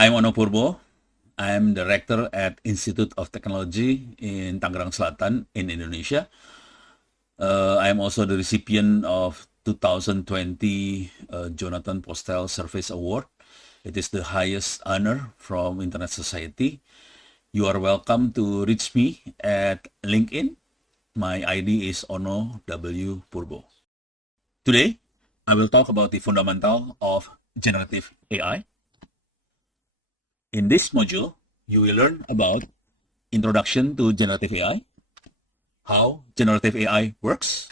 I'm Ono Purbo. I'm director at Institute of Technology in Tangerang Selatan in Indonesia. I'm also the recipient of 2020 Jonathan Postel Service Award. It is the highest honor from Internet Society. You are welcome to reach me at LinkedIn. My ID is Ono W. Purbo. Today, I will talk about the fundamental of generative AI. In this module, you will learn about Introduction to Generative AI, how generative AI works,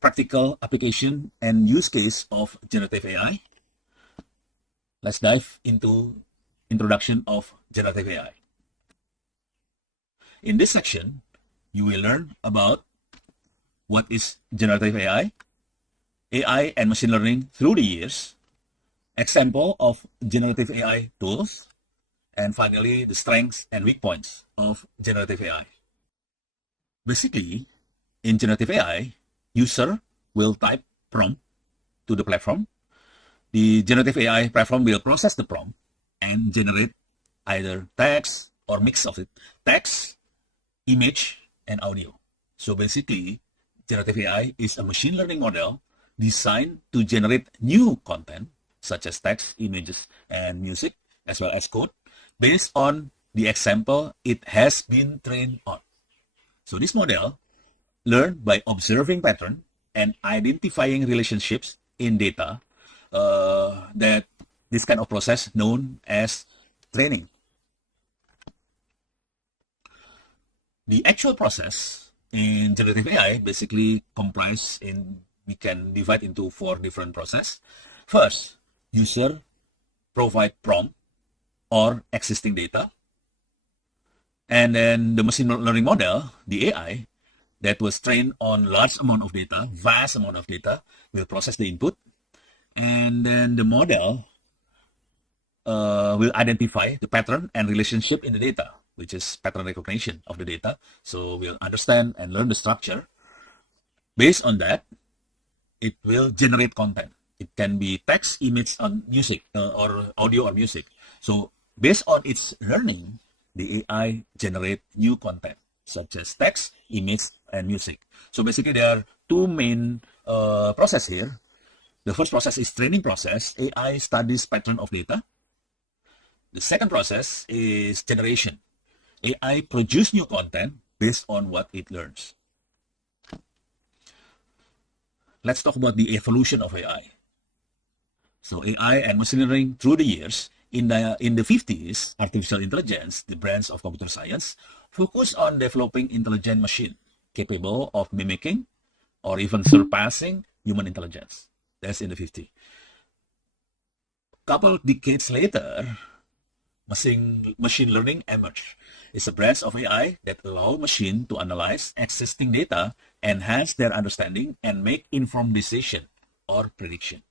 practical application and use case of generative AI. Let's dive into Introduction of Generative AI. In this section, you will learn about what is generative AI and machine learning through the years, example of generative AI tools, and finally, the strengths and weak points of generative AI. Basically, in generative AI, user will type prompt to the platform. The generative AI platform will process the prompt and generate either text or mix of it, text, image, and audio. So basically, generative AI is a machine learning model designed to generate new content such as text, images, and music, as well as code, based on the example it has been trained on. So this model learned by observing pattern and identifying relationships in data that this kind of process known as training. The actual process in generative AI basically we can divide into 4 different processes. First, user provide prompt or existing data. And then the machine learning model, the AI, that was trained on large amount of data, vast amount of data, will process the input. And then the model will identify the pattern and relationship in the data, which is pattern recognition of the data. So we'll understand and learn the structure. Based on that, it will generate content. It can be text, image, or music, or audio or music. So based on its learning, the AI generate new content such as text, image, and music. So basically, there are 2 main process here. The first process is training process. AI studies pattern of data. The second process is generation. AI produce new content based on what it learns. Let's talk about the evolution of AI. So AI and machine learning through the years, in the 50s, artificial intelligence, the branch of computer science, focused on developing intelligent machine capable of mimicking or even surpassing human intelligence. That's in the 50s. Couple decades later, machine learning emerged. It's a branch of AI that allows machine to analyze existing data, enhance their understanding, and make informed decision or prediction.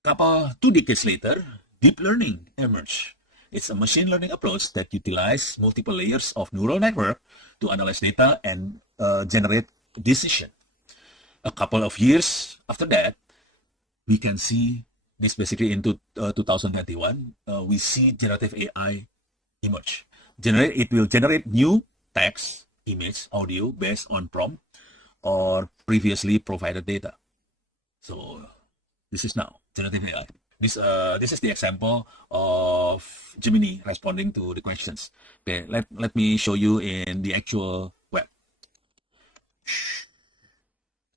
2 decades later, deep learning emerged. It's a machine learning approach that utilizes multiple layers of neural network to analyze data and generate decision. A couple of years after that, we can see this basically in 2021, we see generative AI emerge. It will generate new text, image, audio based on prompt or previously provided data. So this is now generative AI. This is the example of Gemini responding to the questions. Okay, let me show you in the actual web.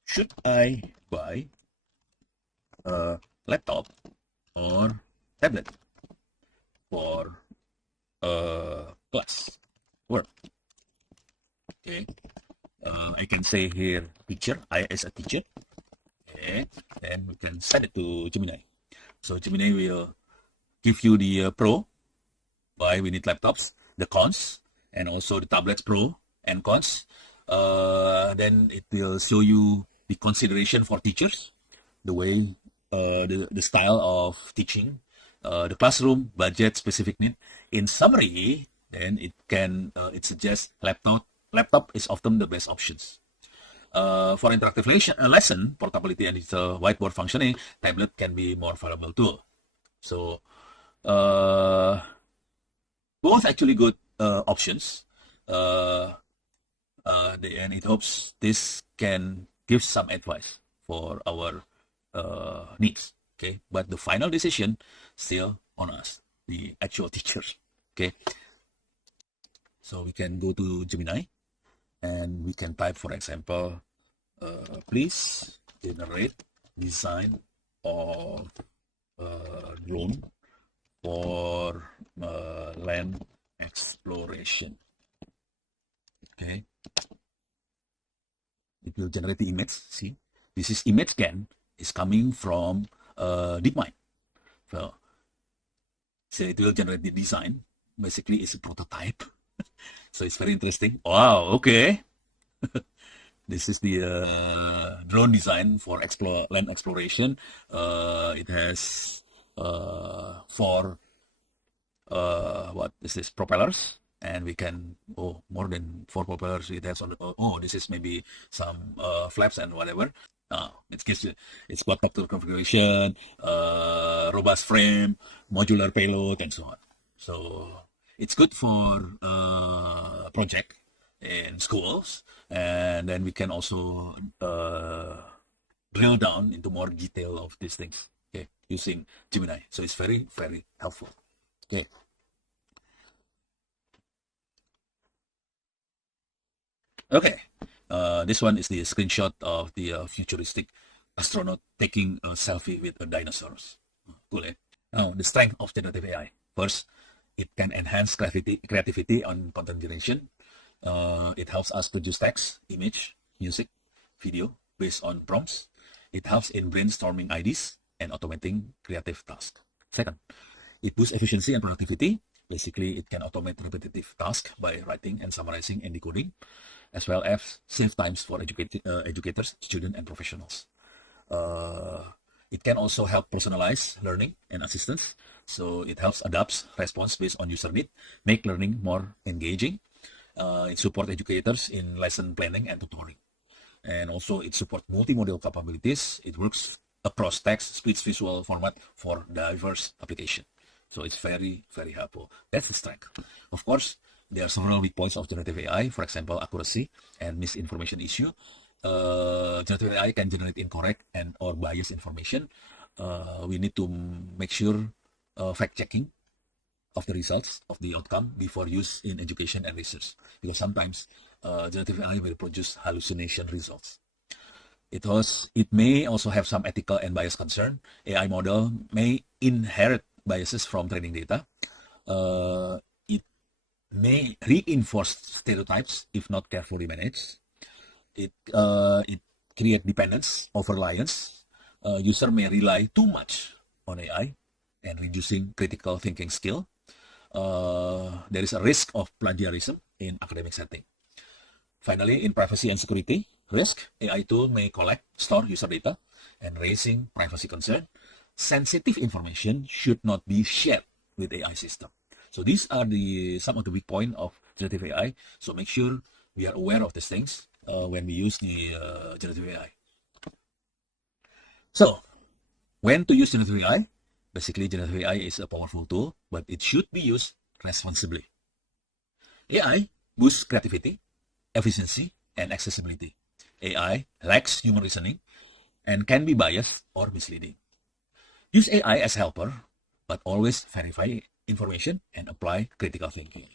Should I buy a laptop or tablet for class work? Okay, I can say here teacher, I as a teacher. Okay, then we can send it to Gemini. So Gemini will give you the pro, why we need laptops, the cons, and also the tablets pro and cons. Then it will show you the consideration for teachers, the way, the style of teaching, the classroom, budget, specific need. In summary, then it suggests laptop is often the best options. For interactive lesson, portability and its whiteboard functioning, tablet can be more valuable tool. So Uh, Both actually good options. Uh, and it hopes this can give some advice for our needs. Okay, but the final decision still on us, the actual teachers. Okay, so we can go to Gemini and we can type, for example, please generate design of drone for land exploration. Okay, it will generate the image. See, this is image scan is coming from DeepMind. So it will generate the design. Basically, it's a prototype. So it's very interesting. Wow. Okay. This is the drone design for land exploration. It has four what is this, propellers, and we can, more than four propellers it has on the, this is maybe some flaps and whatever. It gives you, it's got top configuration, robust frame, modular payload, and so on. So it's good for project in schools, and then we can also drill down into more detail of these things, okay, using Gemini. So it's very, very helpful. Okay. Okay. This one is the screenshot of the futuristic astronaut taking a selfie with a dinosaurs. Cool, eh? Now, the strength of generative AI. First, it can enhance creativity on content generation. It helps us produce text, image, music, video based on prompts. It helps in brainstorming ideas and automating creative tasks. Second, it boosts efficiency and productivity. Basically, it can automate repetitive tasks by writing and summarizing and decoding, as well as save times for educators, students, and professionals. Uh, it can also help personalize learning and assistance. So it helps adapt response based on user need, make learning more engaging. It supports educators in lesson planning and tutoring. And also it supports multimodal capabilities. It works across text, speech, visual format for diverse application. So it's very, very helpful. That's the strength. Of course, there are several weak points of generative AI, for example, accuracy and misinformation issue. Generative AI can generate incorrect and or biased information. We need to make sure fact checking of the results of the outcome before use in education and research, because sometimes generative AI will produce hallucination results. It may also have some ethical and bias concern. AI model may inherit biases from training data. It may reinforce stereotypes if not carefully managed. It create dependence over reliance. User may rely too much on AI and reducing critical thinking skill. There is a risk of plagiarism in academic setting. Finally, in privacy and security risk, AI tool may collect, store user data, and raising privacy concern. Sensitive information should not be shared with AI system. So these are some of the weak point of generative AI. So make sure we are aware of these things when we use the generative AI. So when to use generative AI? Basically, generative AI is a powerful tool, but it should be used responsibly. AI boosts creativity, efficiency, and accessibility. AI lacks human reasoning and can be biased or misleading. Use AI as helper, but always verify information and apply critical thinking.